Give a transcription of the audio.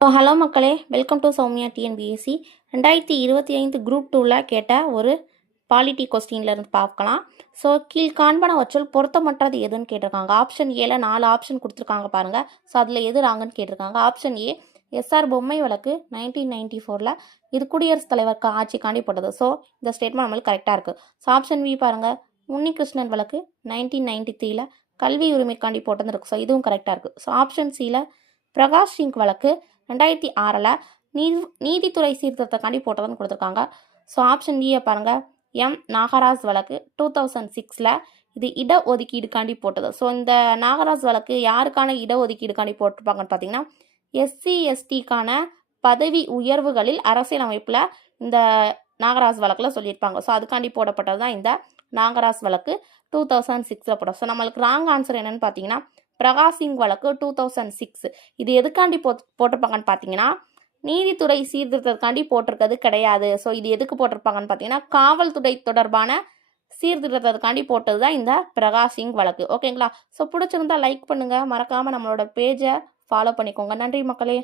Hello மக்களே, welcome to Soumya TNPSC 2025 group 2ல் கேட்ட ஒரு பாலிட்டி கொஸ்டின்லேருந்து பார்க்கலாம். ஸோ கீழ்காண்பனவற்றுள் பொருத்தமற்றது எதுன்னு கேட்டிருக்காங்க. ஆப்ஷன் ஏல 4 ஆப்ஷன் கொடுத்துருக்காங்க பாருங்கள். ஸோ அதில் எது ராங்கன்னு கேட்டிருக்காங்க. ஆப்ஷன் ஏ எஸ்ஆர் பொம்மை வழக்கு 1994 இது குடியரசுத் தலைவருக்கு ஆட்சிக்காண்டி போட்டது. ஸோ இந்த ஸ்டேட்மெண்ட் நம்மளுக்கு கரெக்டாக இருக்குது. ஸோ ஆப்ஷன் பி பாருங்கள், உன்னிகிருஷ்ணன் வழக்கு 1993 கல்வி உரிமைக்காண்டி போட்டது இருக்குது. ஸோ இதுவும் கரெக்டாக இருக்குது. ஸோ ஆப்ஷன் சியில் பிரகாஷ் சிங் வழக்கு 2006 நீதித்துறை சீர்திருத்தக்காண்டி போட்டதுன்னு கொடுத்துருக்காங்க. ஸோ ஆப்ஷன் டியை பாருங்கள், எம் நாகராஜ் வழக்கு 2006 இது இடஒதுக்கீடுக்காண்டி போட்டது. ஸோ இந்த நாகராஜ் வழக்கு யாருக்கான இடஒதுக்கீடுக்காண்டி போட்டிருப்பாங்கன்னு பார்த்தீங்கன்னா, எஸ்சி எஸ்டிக்கான பதவி உயர்வுகளில் அரசியலமைப்பில் இந்த நாகராஜ் வழக்கில் சொல்லியிருப்பாங்க. ஸோ அதுக்காண்டி போடப்பட்டது தான் இந்த நாகராஜ் வழக்கு 2006 போட்டோம். ஸோ நம்மளுக்கு ராங் ஆன்சர் என்னன்னு பார்த்தீங்கன்னா, பிரகாஷ் சிங் வழக்கு 2006 இது எதுக்காண்டி போட்டிருப்பாங்கன்னு பார்த்தீங்கன்னா, நீதித்துறை சீர்திருத்தத்துக்காண்டி போட்டிருக்கிறது கிடையாது. ஸோ இது எதுக்கு போட்டிருப்பாங்கன்னு பார்த்தீங்கன்னா, காவல்துறை தொடர்பான சீர்திருத்தத்துக்காண்டி போட்டது தான் இந்த பிரகாஷ் சிங் வழக்கு. ஓகேங்களா? ஸோ பிடிச்சிருந்தா லைக் பண்ணுங்கள், மறக்காமல் நம்மளோட பேஜை ஃபாலோ பண்ணிக்கோங்க. நன்றி மக்களே.